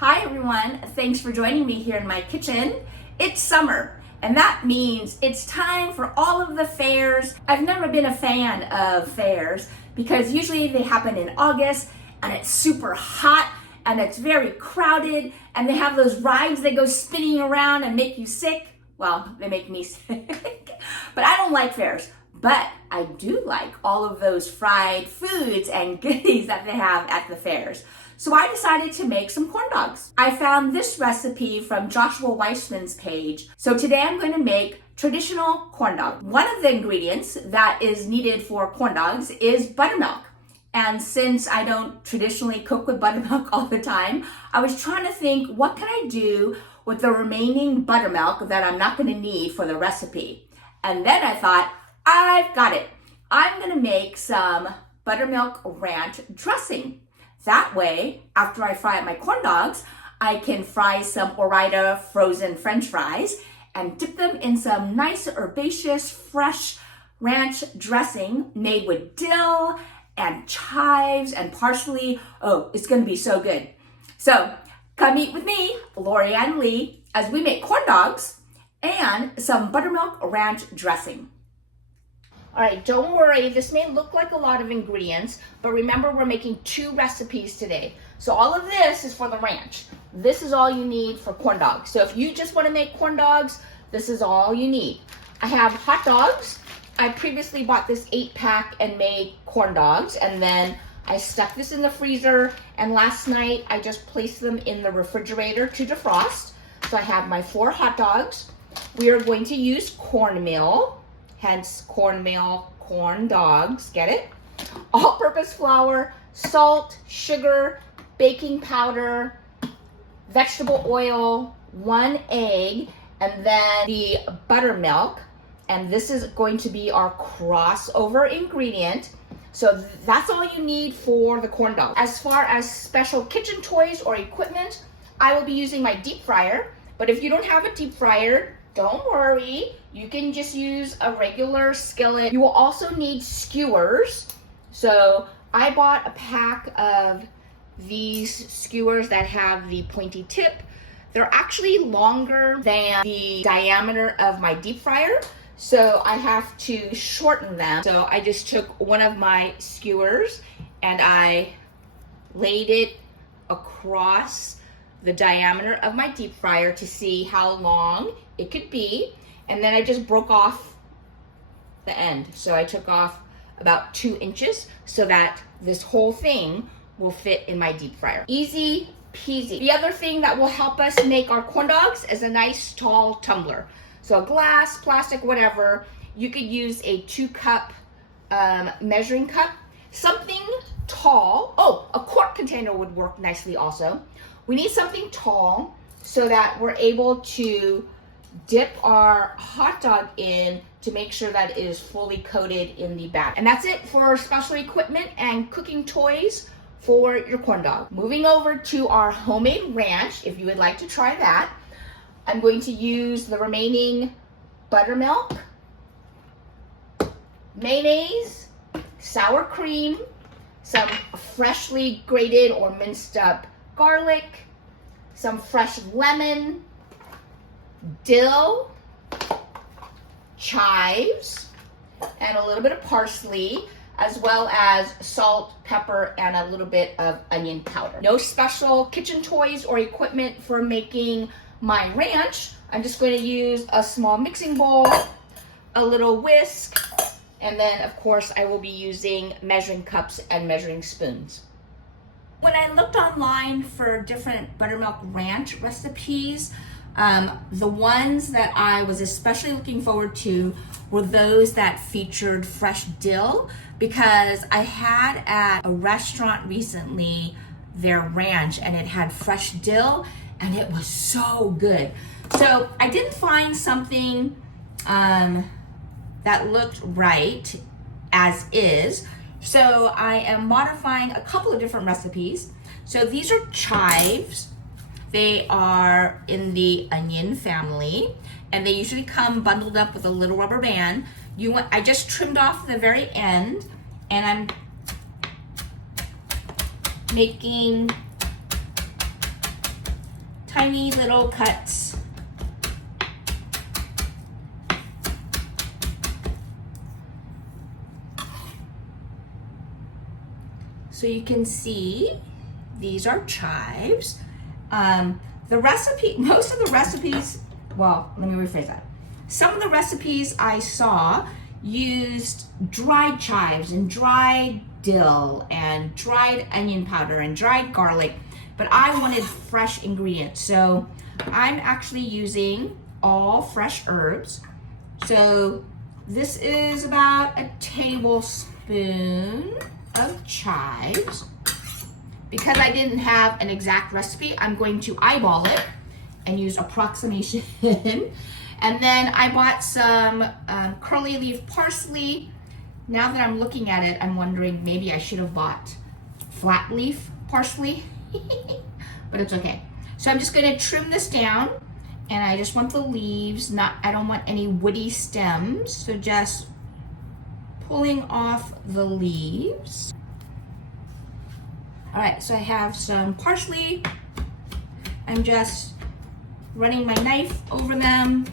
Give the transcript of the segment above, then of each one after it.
Hi everyone, thanks for joining me here in my kitchen. It's summer, and that means it's time for all of the fairs. I've never been a fan of fairs because usually they happen in August and it's super hot and it's very crowded and they have those rides that go spinning around and make you sick. Well, they make me sick, but I don't like fairs. But I do like all of those fried foods and goodies that they have at the fairs. So I decided to make some corn dogs. I found this recipe from Joshua Weissman's page. So today I'm going to make traditional corn dog. One of the ingredients that is needed for corn dogs is buttermilk. And since I don't traditionally cook with buttermilk all the time, I was trying to think, what can I do with the remaining buttermilk that I'm not going to need for the recipe? And then I thought, I've got it. I'm going to make some buttermilk ranch dressing. That way, after I fry up my corn dogs, I can fry some Ore-Ida frozen French fries and dip them in some nice herbaceous, fresh ranch dressing made with dill and chives and parsley. Oh, it's going to be so good. So come eat with me, Lori and Lee, as we make corn dogs and some buttermilk ranch dressing. All right, don't worry, this may look like a lot of ingredients, but remember we're making two recipes today. So all of this is for the ranch. This is all you need for corn dogs. So if you just want to make corn dogs, this is all you need. I have hot dogs. I previously bought this 8-pack and made corn dogs, and then I stuck this in the freezer, and last night I just placed them in the refrigerator to defrost. So I have my 4 hot dogs. We are going to use cornmeal. Hence cornmeal, corn dogs, get it? All-purpose flour, salt, sugar, baking powder, vegetable oil, 1 egg, and then the buttermilk. And this is going to be our crossover ingredient. So that's all you need for the corn dog. As far as special kitchen toys or equipment, I will be using my deep fryer. But if you don't have a deep fryer, don't worry, you can just use a regular skillet. You will also need skewers. So I bought a pack of these skewers that have the pointy tip. They're actually longer than the diameter of my deep fryer, so I have to shorten them. So I just took one of my skewers and I laid it across the diameter of my deep fryer to see how long it could be, and then I just broke off the end. So I took off about 2 inches so that this whole thing will fit in my deep fryer. Easy peasy. The other thing that will help us make our corn dogs is a nice tall tumbler. So a glass, plastic, whatever. You could use a 2-cup measuring cup, something tall. Oh, a quart container would work nicely also. We need something tall so that we're able to dip our hot dog in to make sure that it is fully coated in the batter. And that's it for special equipment and cooking toys for your corn dog. Moving over to our homemade ranch, if you would like to try that, I'm going to use the remaining buttermilk, mayonnaise, sour cream, some freshly grated or minced up garlic, some fresh lemon, dill, chives, and a little bit of parsley, as well as salt, pepper, and a little bit of onion powder. No special kitchen toys or equipment for making my ranch. I'm just going to use a small mixing bowl, a little whisk, and then of course I will be using measuring cups and measuring spoons. When I looked online for different buttermilk ranch recipes, the ones that I was especially looking forward to were those that featured fresh dill, because I had at a restaurant recently their ranch and it had fresh dill and it was so good. So I didn't find something that looked right as is. So I am modifying a couple of different recipes. So these are chives. They are in the onion family, and they usually come bundled up with a little rubber band. I just trimmed off the very end, and I'm making tiny little cuts. So you can see these are chives. The recipe, most of the recipes, well, let me rephrase that. Some of the recipes I saw used dried chives and dried dill and dried onion powder and dried garlic, but I wanted fresh ingredients. So I'm actually using all fresh herbs. So this is about a tablespoon of chives. Because I didn't have an exact recipe, I'm going to eyeball it and use approximation. And then I bought some curly leaf parsley. Now that I'm looking at it, I'm wondering maybe I should have bought flat leaf parsley, but it's okay. So I'm just gonna trim this down, and I just want the leaves, I don't want any woody stems. So just pulling off the leaves. All right, so I have some parsley. I'm just running my knife over them.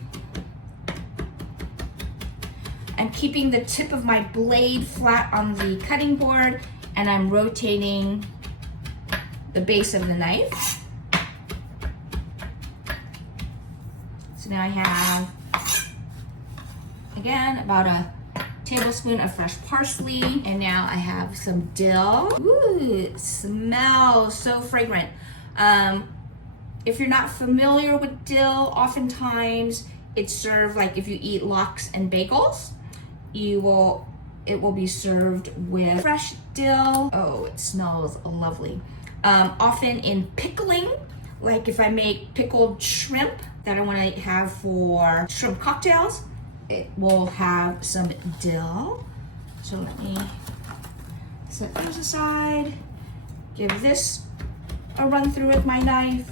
I'm keeping the tip of my blade flat on the cutting board, and I'm rotating the base of the knife. So now I have, again, about a tablespoon of fresh parsley, and now I have some dill. Ooh, it smells so fragrant. If you're not familiar with dill, oftentimes it's served like if you eat lox and bagels, it will be served with fresh dill. Oh, it smells lovely. Often in pickling, like if I make pickled shrimp that I want to have for shrimp cocktails, it will have some dill. So let me set those aside. Give this a run through with my knife.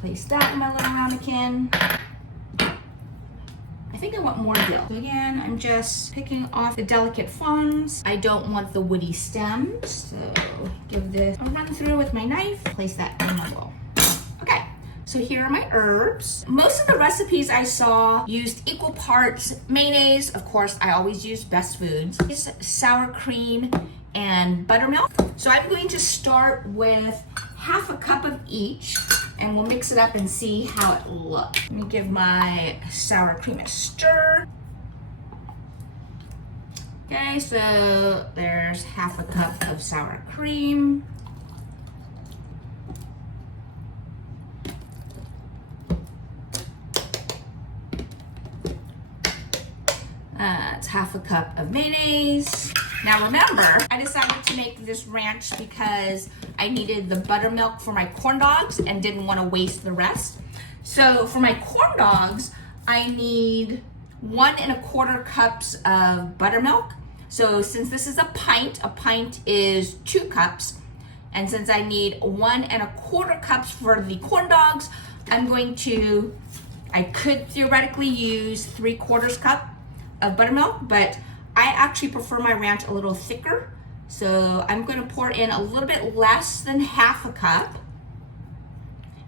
Place that in my little ramekin. I think I want more dill. So again, I'm just picking off the delicate fronds. I don't want the woody stems. So give this a run through with my knife. Place that in my bowl. Okay, so here are my herbs. Most of the recipes I saw used equal parts mayonnaise. Of course, I always use Best Foods. Sour cream and buttermilk. So I'm going to start with half a cup of each, and we'll mix it up and see how it looks. Let me give my sour cream a stir. Okay, so there's half a cup of sour cream. It's half a cup of mayonnaise. Now remember, I decided to make this ranch because I needed the buttermilk for my corn dogs and didn't want to waste the rest. So for my corn dogs, I need 1 1/4 cups of buttermilk. So since this is a pint is 2 cups. And since I need 1 1/4 cups for the corn dogs, I could theoretically use 3/4 cup of buttermilk, but I actually prefer my ranch a little thicker. So I'm going to pour in a little bit less than half a cup,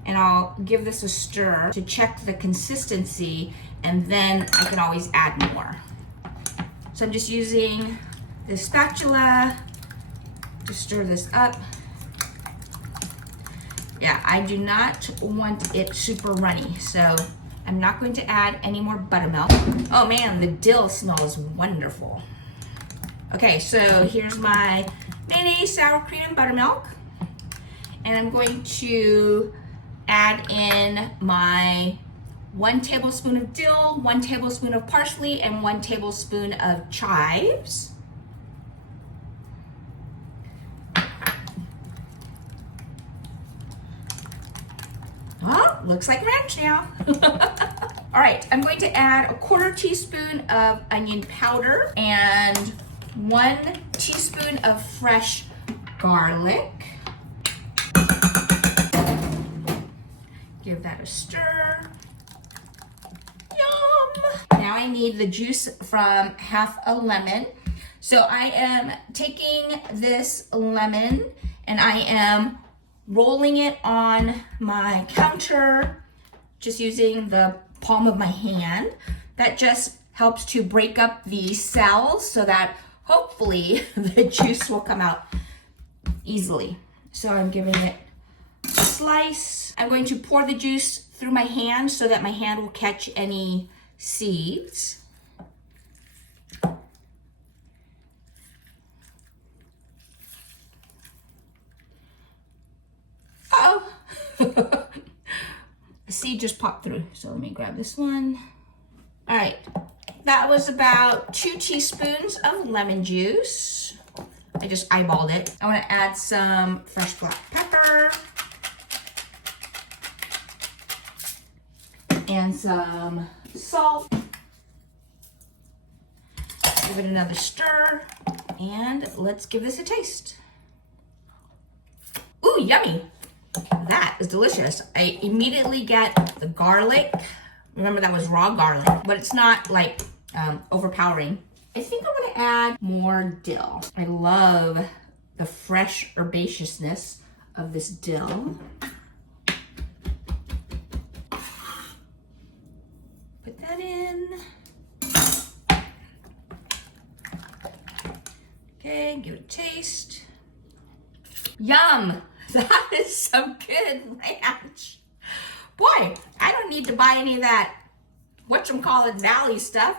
and I'll give this a stir to check the consistency, and then I can always add more. So I'm just using this spatula to stir this up. Yeah, I do not want it super runny, so I'm not going to add any more buttermilk. Oh man, the dill smells wonderful. Okay, so here's my mayonnaise, sour cream, and buttermilk. And I'm going to add in my 1 tablespoon of dill, 1 tablespoon of parsley, and 1 tablespoon of chives. Oh, looks like ranch now. All right, I'm going to add 1/4 teaspoon of onion powder and 1 teaspoon of fresh garlic. Give that a stir. Yum! Now I need the juice from half a lemon. So I am taking this lemon and I am rolling it on my counter, just using the palm of my hand. That just helps to break up the cells so that hopefully the juice will come out easily. So I'm giving it a slice. I'm going to pour the juice through my hand so that my hand will catch any seeds. Oh, a seed just popped through. So let me grab this one. All right, that was about 2 teaspoons of lemon juice. I just eyeballed it. I want to add some fresh black pepper and some salt. Give it another stir and let's give this a taste. Ooh, yummy. That is delicious. I immediately get the garlic. Remember, that was raw garlic, but it's not like overpowering. I think I'm gonna add more dill. I love the fresh herbaceousness of this dill. Put that in. Okay, give it a taste. Yum! That is some good ranch. Boy, I don't need to buy any of that whatchamacallit Valley stuff.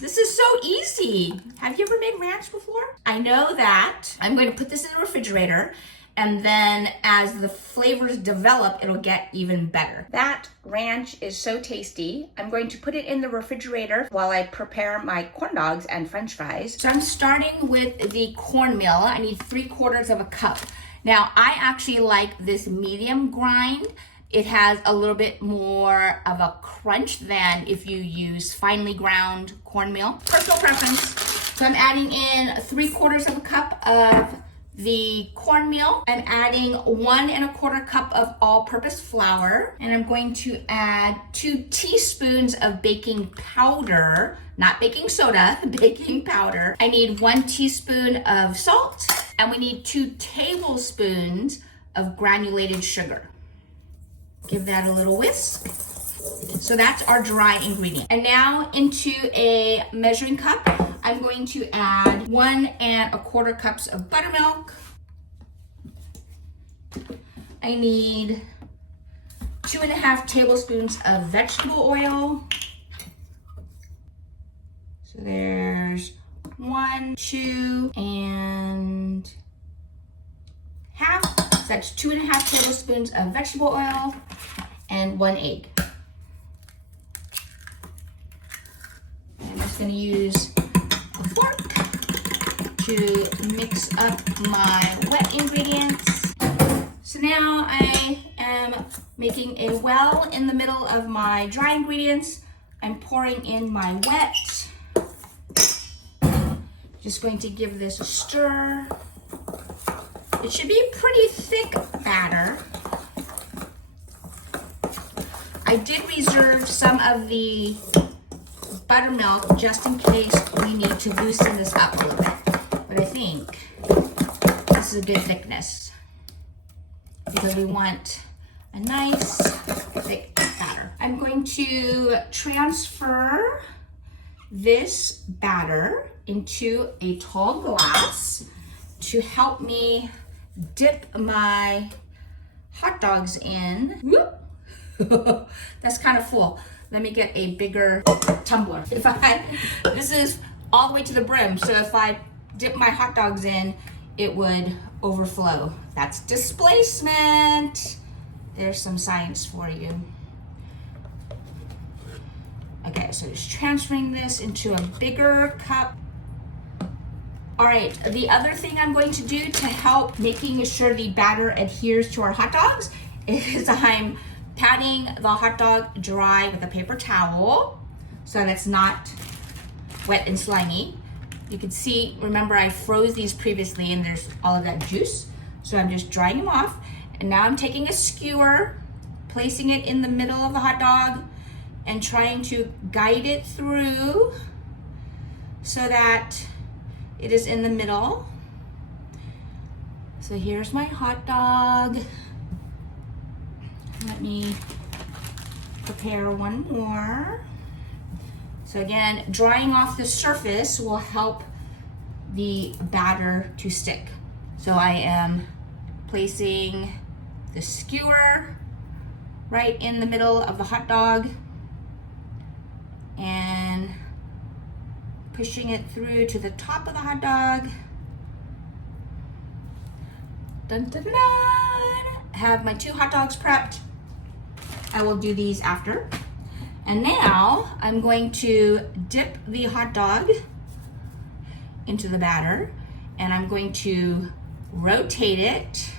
This is so easy. Have you ever made ranch before? I know that. I'm going to put this in the refrigerator, and then as the flavors develop, it'll get even better. That ranch is so tasty. I'm going to put it in the refrigerator while I prepare my corn dogs and french fries. So I'm starting with the cornmeal. I need 3/4 cup. Now, I actually like this medium grind. It has a little bit more of a crunch than if you use finely ground cornmeal. Personal preference. So I'm adding in 3/4 cup of the cornmeal. I'm adding 1 1/4 cup of all-purpose flour. And I'm going to add 2 teaspoons of baking powder, not baking soda, baking powder. I need 1 teaspoon of salt, and we need 2 tablespoons of granulated sugar. Give that a little whisk. So that's our dry ingredient. And now into a measuring cup, I'm going to add 1 1/4 cups of buttermilk. I need 2 1/2 tablespoons of vegetable oil. So there's 1, 2, and half. So that's 2 1/2 tablespoons of vegetable oil and 1 egg. I'm just going to use a fork to mix up my wet ingredients. So now I am making a well in the middle of my dry ingredients. I'm pouring in my wet. Just going to give this a stir. It should be a pretty thick batter. I did reserve some of the buttermilk just in case we need to loosen this up a little bit. But I think this is a good thickness because we want a nice thick batter. I'm going to transfer this batter into a tall glass to help me dip my hot dogs in. Whoop. That's kind of full. Let me get a bigger tumbler. This is all the way to the brim, so if I dip my hot dogs in, it would overflow. That's displacement. There's some science for you. Okay, so just transferring this into a bigger cup. All right, the other thing I'm going to do to help making sure the batter adheres to our hot dogs is I'm patting the hot dog dry with a paper towel so that it's not wet and slimy. You can see, remember I froze these previously and there's all of that juice. So I'm just drying them off. And now I'm taking a skewer, placing it in the middle of the hot dog and trying to guide it through so that It is in the middle. So here's my hot dog. Let me prepare one more. So again, drying off the surface will help the batter to stick. So I am placing the skewer right in the middle of the hot dog and pushing it through to the top of the hot dog. Dun, dun, dun. Have my 2 hot dogs prepped. I will do these after. And now I'm going to dip the hot dog into the batter, and I'm going to rotate it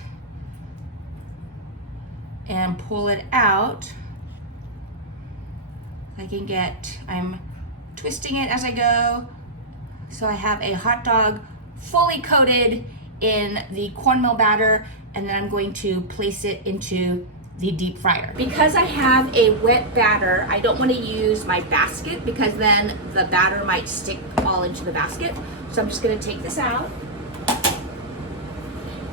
and pull it out. I'm twisting it as I go. So I have a hot dog fully coated in the cornmeal batter, and then I'm going to place it into the deep fryer. Because I have a wet batter, I don't want to use my basket because then the batter might stick all into the basket. So I'm just going to take this out,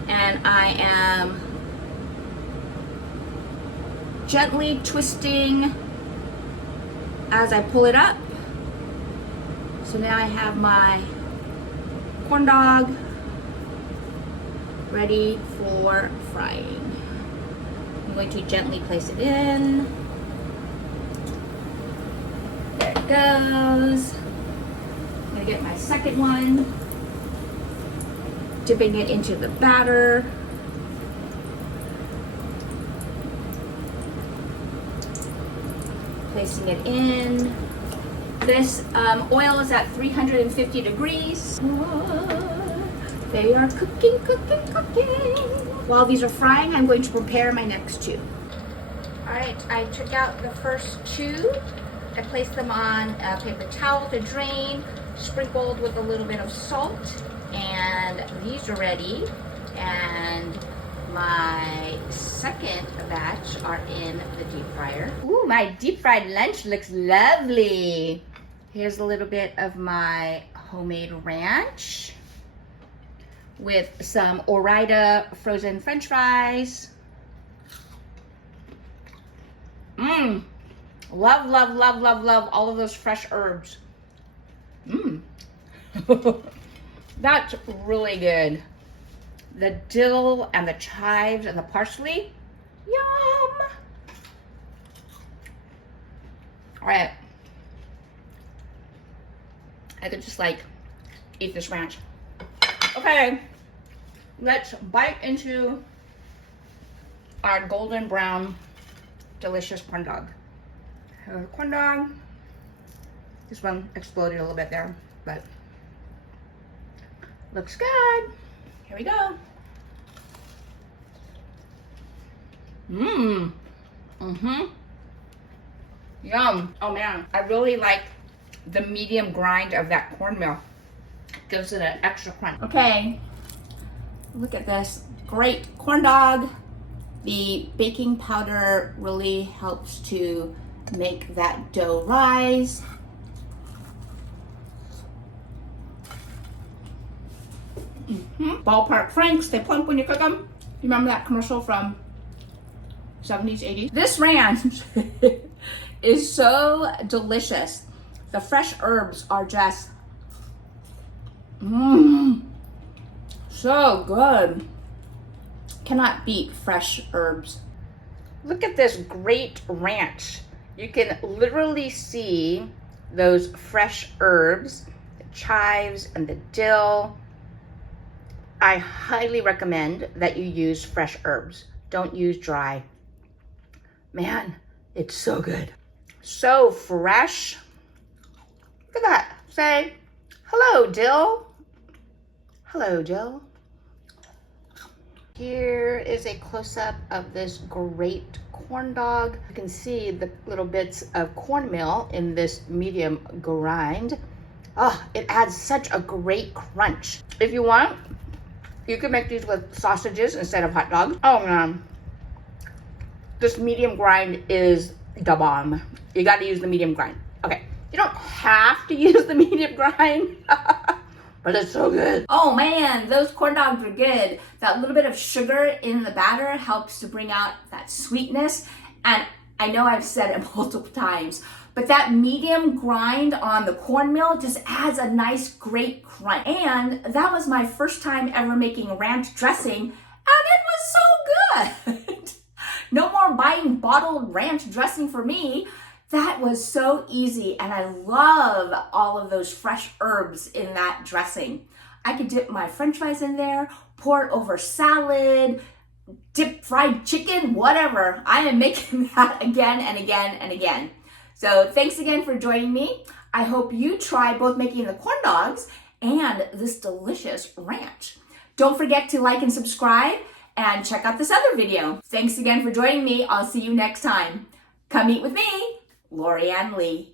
and I am gently twisting as I pull it up. So now I have my corn dog ready for frying. I'm going to gently place it in. There it goes. I'm going to get my second one. Dipping it into the batter. Placing it in. This oil is at 350 degrees. They are cooking. While these are frying, I'm going to prepare my next 2. All right, I took out the first 2. I placed them on a paper towel to drain, sprinkled with a little bit of salt, and these are ready. And my second batch are in the deep fryer. Ooh, my deep fried lunch looks lovely. Here's a little bit of my homemade ranch with some Ore-Ida frozen French fries. Love all of those fresh herbs. That's really good. The dill and the chives and the parsley. Yum! All right. I could just like eat this ranch. Okay, let's bite into our golden brown, delicious corn dog. Corn dog. This one exploded a little bit there, but looks good. Here we go. Yum. Oh man, I really like the medium grind of that cornmeal. Gives it an extra crunch. Okay, look at this. Great corn dog. The baking powder really helps to make that dough rise. Ballpark Franks, they plump when you cook them. You remember that commercial from 70s, 80s? This ranch is so delicious. The fresh herbs are just so good. Cannot beat fresh herbs. Look at this great ranch. You can literally see those fresh herbs, the chives and the dill. I highly recommend that you use fresh herbs. Don't use dry. Man, it's so good. So fresh. Look at that. Say, hello, dill. Hello, dill. Here is a close-up of this great corn dog. You can see the little bits of cornmeal in this medium grind. Oh, it adds such a great crunch. If you want, you can make these with sausages instead of hot dogs. Oh man, this medium grind is the bomb. You gotta use the medium grind. Okay, you don't have to use the medium grind, but it's so good. Oh man, those corn dogs are good. That little bit of sugar in the batter helps to bring out that sweetness. And I know I've said it multiple times, but that medium grind on the cornmeal just adds a nice, great crunch. And that was my first time ever making ranch dressing, and it was so good. No more buying bottled ranch dressing for me. That was so easy, and I love all of those fresh herbs in that dressing. I could dip my french fries in there, pour it over salad, dip fried chicken, whatever. I am making that again and again and again. So thanks again for joining me. I hope you try both making the corn dogs and this delicious ranch. Don't forget to like and subscribe and check out this other video. Thanks again for joining me. I'll see you next time. Come eat with me, Lori Ann Lee.